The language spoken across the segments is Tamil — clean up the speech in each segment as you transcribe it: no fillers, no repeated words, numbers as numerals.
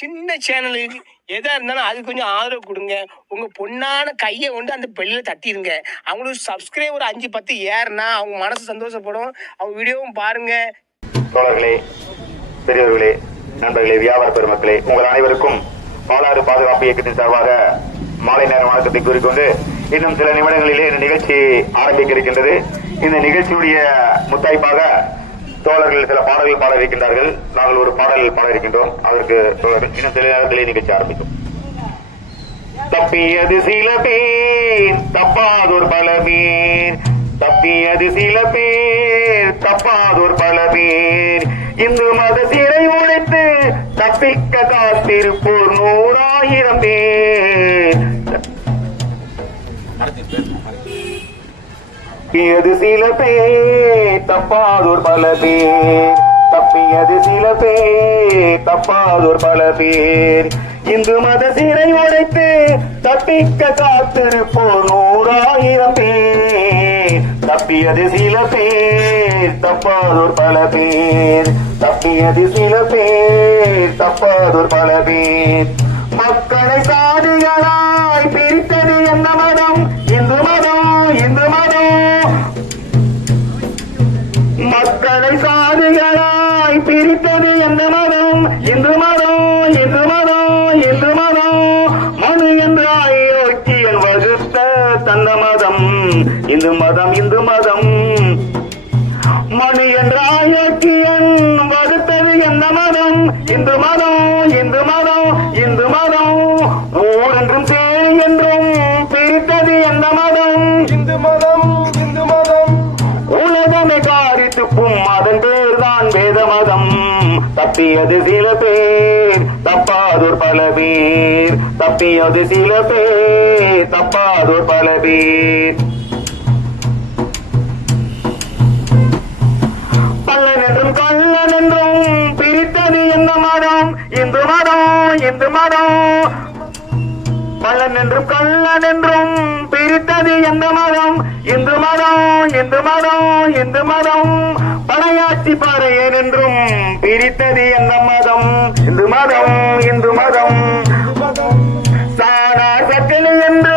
சின்ன சேனலுக்கு எதா இருந்தாலும் அது கொஞ்சம் ஆதரவு கொடுங்க. உங்க பொண்ணான கையை கொண்டு அந்த பெல்லில் தட்டிடுங்க. அவங்களுக்கு சப்ஸ்கிரைபர் 5-10 ஏறுனா அவங்க மனசு சந்தோஷப்படும். அவங்க வீடியோவும் பாருங்க. தோழர்களே, பெரியவர்களே, நண்பர்களே, வியாபார பெருமக்களே, உங்கள் அனைவருக்கும் பாலாறு பாதுகாப்பு இயக்கத்தின் சார்பாக மாலை நேர வணக்கத்தை கூறிக்கொண்டு இன்னும் சில நிமிடங்களிலே இந்த நிகழ்ச்சி ஆரம்பிக்க இருக்கின்றது. இந்த நிகழ்ச்சியுடைய முத்தாய்ப்பாக தோழர்கள் சில பாடல்கள் பாட இருக்கின்றார்கள். நாங்கள் ஒரு பாடல் பாட இருக்கின்றோம். அதற்கு இன்னும் சில நேரத்திலே நிகழ்ச்சி ஆரம்பிக்கும். தப்பியது சில பேர் தப்பாதோர் பல பேர், தப்பியது சில பேர் தப்பாதோர் பல பேர், இந்து மத சிறை உடைத்து தப்பிக்க காத்திருப்போர் 100,000 பேர். தப்பியது சில பேர் தப்பாதோர் பல பேர், தப்பியது சில பேர் தப்பாதோர் பல பேர், இந்து மத சிறை உடைத்து தப்பிக்க காத்திருப்போர் 100,000 பேர். தப்பியது சில பேர் தப்பாதோர் பல பேர், தப்பியது சில பேர் தப்பாதோர் பல பேர். மக்களை சாதிகளாய் பிரித்தது எந்த மதம்? இந்து மதம், இந்து மதம். மக்களை சாதிகளாய் பிரித்தது எந்த மதம்? இந்து மதம், இந்து மதம், இந்து மதம். மனு என்ற அயோக்கியன் வகுத்த தந்த மதம் இந்து மதம், இந்து மதம். மனு என்ற அயோக்கியன் வகுத்தது எந்த மதம்? இந்து மதம், இந்து மதம், இந்து மதம். ஊர் என்றும் சேரி என்றும் பிரித்தது எந்த மதம்? இந்து மதம், இந்து மதம். உலகமே காரி துப்பும் அதன் பேர்தான் வேத மதம். தப்பியது சில பேர் தப்பாதோர் பல பேர், தப்பியது சில பேர் தப்பாதோர் பல பேர். பல்லன் என்றும் கள்ளன் என்றும் பிரித்தது எந்த மதம்? இந்து மதம், இந்து மதம். பல்லன் என்றும் கள்ளன் என்றும் பிரித்தது எந்த மதம்? இந்து மதம், இந்து மதம், இந்து மதம். படையாட்சி பறையன் என்றும் பிரித்தது எந்த மதம்? இந்து மதம், இந்து மதம். சாணார் சக்கிலி என்று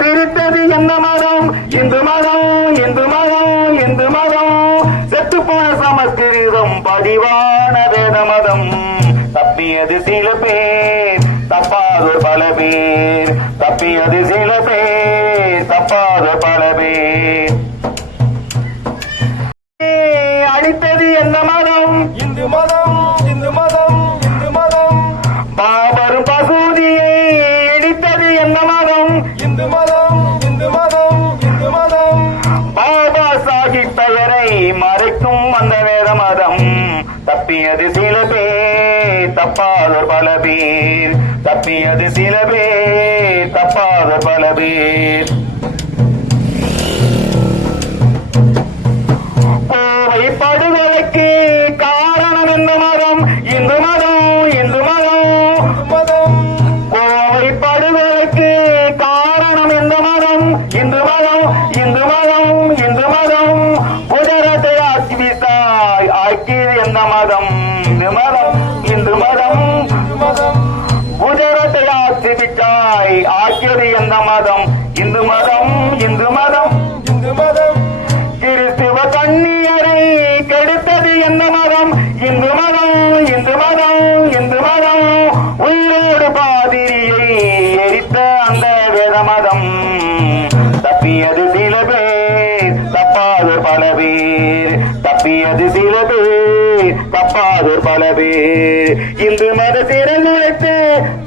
பிரித்தது எந்த மதம்? இந்து மதம், இந்து மதம், இந்து மதம். செத்துப்போன சமஸ்கிருதம் பதிவான வேத மதம். தப்பியது சில பேர் தப்பாதோர் பல பேர், தப்பியது சில பேர் தப்பாதோர் பல பேர். அடித்தது எந்த மதம்? இந்து மதம், இந்து மதம், இந்து மதம். பாபர் மசூதியை இடித்தது எந்த மதம்? இந்து மதம், இந்து மதம், இந்து மதம். பாபா சாஹிப் பெயரை மறைக்கும் அந்த வேத மதம். தப்பியது சில பேர் தப்பாதோர் பல பேர், தப்பியது சில பேர் தப்பாதோர் பல பேர். கோவை படுகொலைக்கு காரணம் எந்த மதம்? இந்து மதம், இந்து மதம். கோவை படுகொலைக்கு காரணம் எந்த மதம்? இந்து மதம், இந்து மதம், இந்து மதம். குஜராத்தை ஆக்கிவிட்டாய் ஆக்கியது எந்த மதம்? இந்து மதம், இந்து மதம். குஜராத்தை ஆக்கிவிட்டாய் ஆக்கியது எந்த மதம்? இந்து மதம், இந்து மதம், இந்து மதம். கிறிஸ்துவ கன்னியரை கெடுத்தது எந்த மதம்? இந்து மதம், இந்து மதம், இந்து மதம். உயிரோடு பாதிரியை எரித்த அந்த வேத மதம். தப்பியது சில பேர் தப்பாதோர் பல பேர், தப்பியது சில பேர் தப்பாதோர் பல பேர். இந்து மத சிறை உடைத்து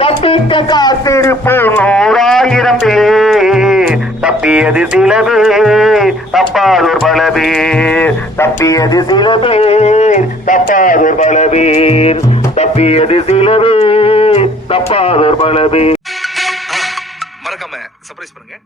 தப்பிக்க காத்திருப்போர் 100,000 பேர். தப்பியது சில பேர் தப்பாதோர் பல பேர், தப்பியது சில பேர் தப்பாதோர் பல பேர், தப்பியது சில பேர் தப்பாதோர் பல பேர். மறக்காம சர்ப்ரைஸ் பண்ணுங்க.